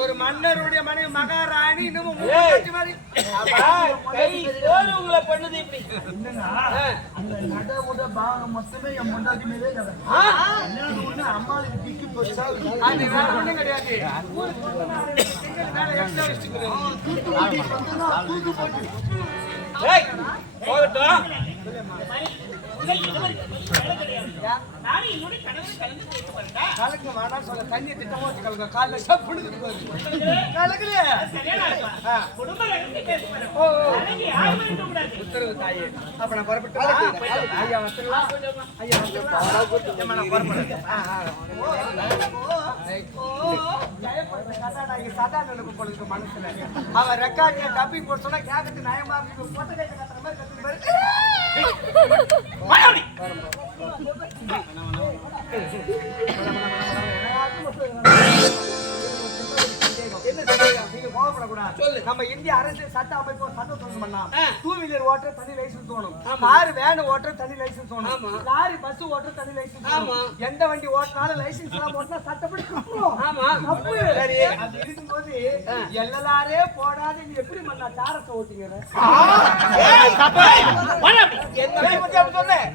ஒரு மன்னருடைய மனைவி மகாராணி உங்களை பண்ணுது இப்படி மொத்தமே என் முன்னாடி மேலே அம்மா கிடையாது தண்ணி திட்டமா கலக்க காலைல உத்தரவு தாயே அப்ப நான் புறப்பட்டு ஐயா வந்துடலாம் ஐயா சதா நினைப்பு பொழுது மனசுல அவன் ரெக்கார்ட்ல டப்பிங் போட சொன்னா கேட்கறது நயமா நம்ம இந்திய அரசு சட்ட அமைப்பு சட்டம் பண்ணா 2 வீலர் ஓட்டுற தனி லைசன்ஸ் வேணும், கார் வேன் ஓட்டுற தனி லைசன்ஸ் வேணும், லாரி பஸ் ஓட்டுற தனி லைசன்ஸ் வேணும், எந்த வண்டி ஓட்டினாலும் லைசன்ஸ் எல்லாம் ஓட்டினா சட்டப்படி சரி. அது இருக்கும்போது எல்லாரே போடாது நீ எப்படி பண்ணா தாரத்தை ஓட்டிங்க சொன்னேன்.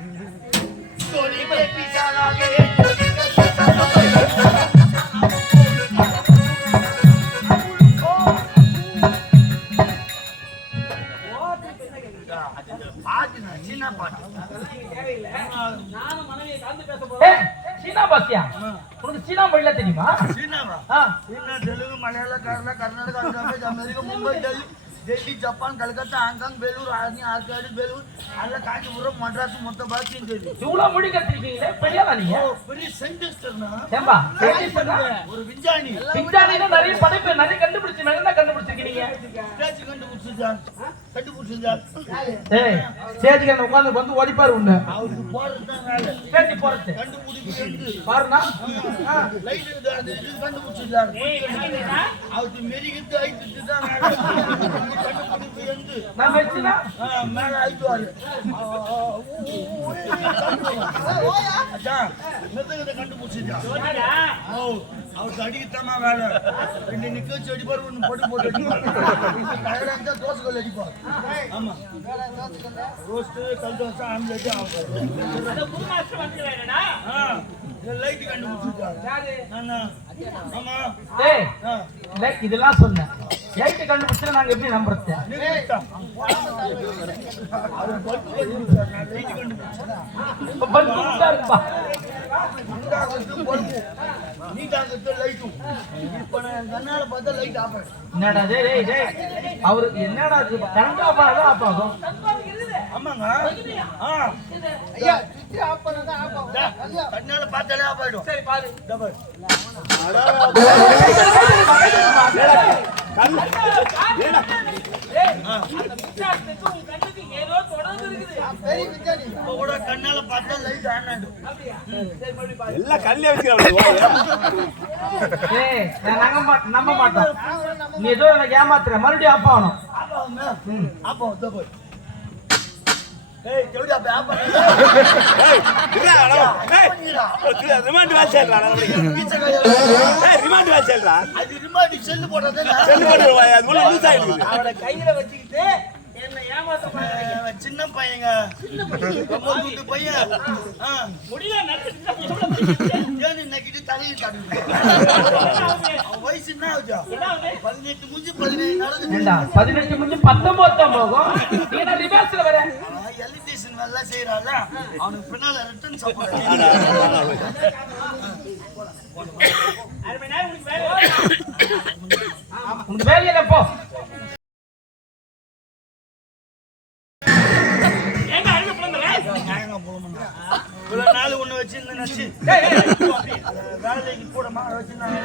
சீனா மொழியில தெரியுமா? தெலுங்கு, மலையாள, Kerala, Karnataka, America, Mumbai, Delhi, Japan, Calcutta, Hong Kong, Vellore, Arni, Arcot, Vellore, அல்ல காஞ்சிபுரம், மட்ராஸ், மொத்த பாத்தியும் தெரியும். இவ்வளவு மொழி கத்துக்கிட்டீங்களே, பெரியவா நீங்க? பெரிய சயின்டிஸ்ட்னா ஒரு விஞ்ஞானி. விஞ்ஞானினா நிறைய படைப்பு நிறைய கண்டுபிடிச்சு என்ன கண்டுபிடிச்சிருக்கீங்க? ஸ்டேஜ் கண்டுபிடிச்சிருந்தா ஏய் ஸ்டேஜ்ல உட்கார்ந்து வந்து ஓடிப்பாரு உன்ன. அவருக்கு போறதுதான் வேலை. ஸ்டேஜ் போறது கண்டுபிடிச்சு பாருனா லைட் இது கண்டுபிடிச்சிருந்தாரு. அவருக்கு மெரிகிட்டு ஐட்டு தான் வேலை. கண்டுபிடிச்சு வந்து நான் வெச்சினா மேல ஐட்டுவாரு. அச்சா மெத்தகத்தை கண்டுபிடிச்சிட்டா. அவருக்கு அடிக்கத்தாமா வேலை. ரெண்டு நிக்க வச்சு அடிப்பாரு, ஒண்ணு போட்டு அடிப்பாரு. டயர்டா இருந்தா தோசைகள் அடிப்பாரு. ஆமா ரோஸ்ட், கல் தோசை, ஆம்லெட் லைட் கண்டுபிடிச்சிருக்காரு. ஆமா ஏய் லைட் இதெல்லாம் சொன்னேன். லைட் கண்டுபிடிச்சா நாங்க எப்படி நம்புறது? அவரு என்னடா கரண்ட் ஆஃப் ஆகுது ஆஃப் ஆகும். ஆமாங்க கண்ணால பார்த்தாலே ஆஃப் ஆயிடும். சரி பாரு டபுள் இப்ப கூட கண்ணால பார்த்தா லைட் ஆன் ஆயிடும். எல்லாம் கல்லே வச்சுக்கிறேன். நம்ப மாட்டோம். நீ ஏதோ எனக்கு ஏமாத்துற, மறுபடியும் ஆஃப் ஆகணும். அப்போ போய் ஏய் கேளுடா பாப்பா. ஏய் இல்ல ரிமாண்ட் வால் செல்றா. ரிமாண்ட் வால் செல்றா. அது ரிமாண்ட் செல்லு போடுறதே. செல்லு போடுறவா அது உள்ள லூஸ் ஆயிடுது. அவளை கையில வச்சிக்கிட்டு என்ன ஏமாத்த மாட்டீங்க. சின்ன பையங்க. ரொம்ப குட்டி பையன். முடியல நடந்துச்சு. ஏன் இன்னைக்கு தலையில காட்டுது. அவன் வயசு என்ன ஆகுது? 18 முடிஞ்சு 17 நடக்குது. 18 முடிஞ்சு 19 தான் போகும். நீ என்ன ரிவர்ஸ்ல வர? எலிட்டேஷன் நல்லா செய்யறான்ல, அவனுக்கு பின்னால ரிட்டர்ன் சப்போர்ட். உனக்கு வேலையில போ. இவ்வளவு நாள் ஒண்ணு வச்சிருந்தேன் வேலைக்கு கூட மாற வச்சிருந்தாங்க.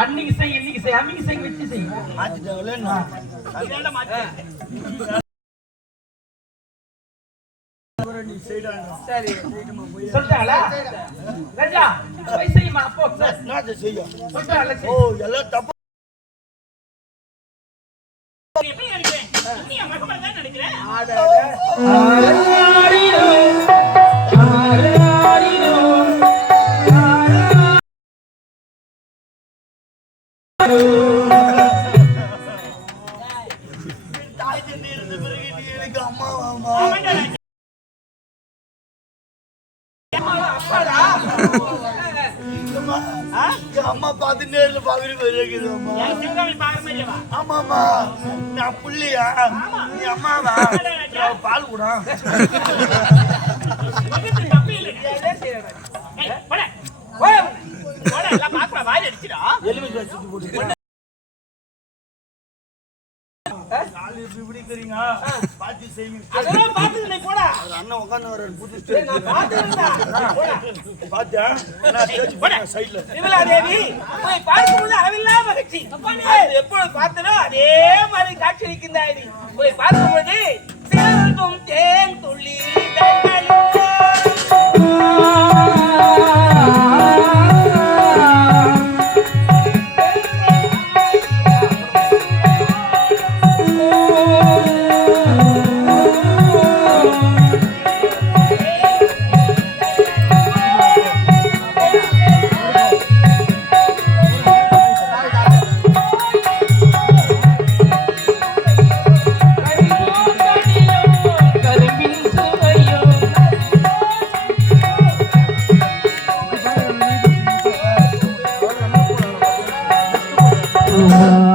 அன்னைக்கு செய், இன்னைக்கு செய், அன்னைக்கு செய், வச்சு செய். சரி சொல்லிட்டாங்களா? ராஜா போய் செய்யுமா. போ சொல்லிட்டாங்களா? ஓ எல்லாம் தப்பு. தாய் தண்ணி இருந்த பிறகு நீ எனக்கு அம்மா அம்மா பார்த்து நேர்ல பாக்குறது. ஆமாமா நான் புள்ளியா நீ அம்மாவா? பால் கூட அண்ணன் உட்காந்து வர எப்பொழுது பார்த்தனோ அதே மாதிரி காட்சி அளிக்கின்றாய். உங்களை பார்க்கும்போது சேர்ந்தும் தேன் துள்ளி Oh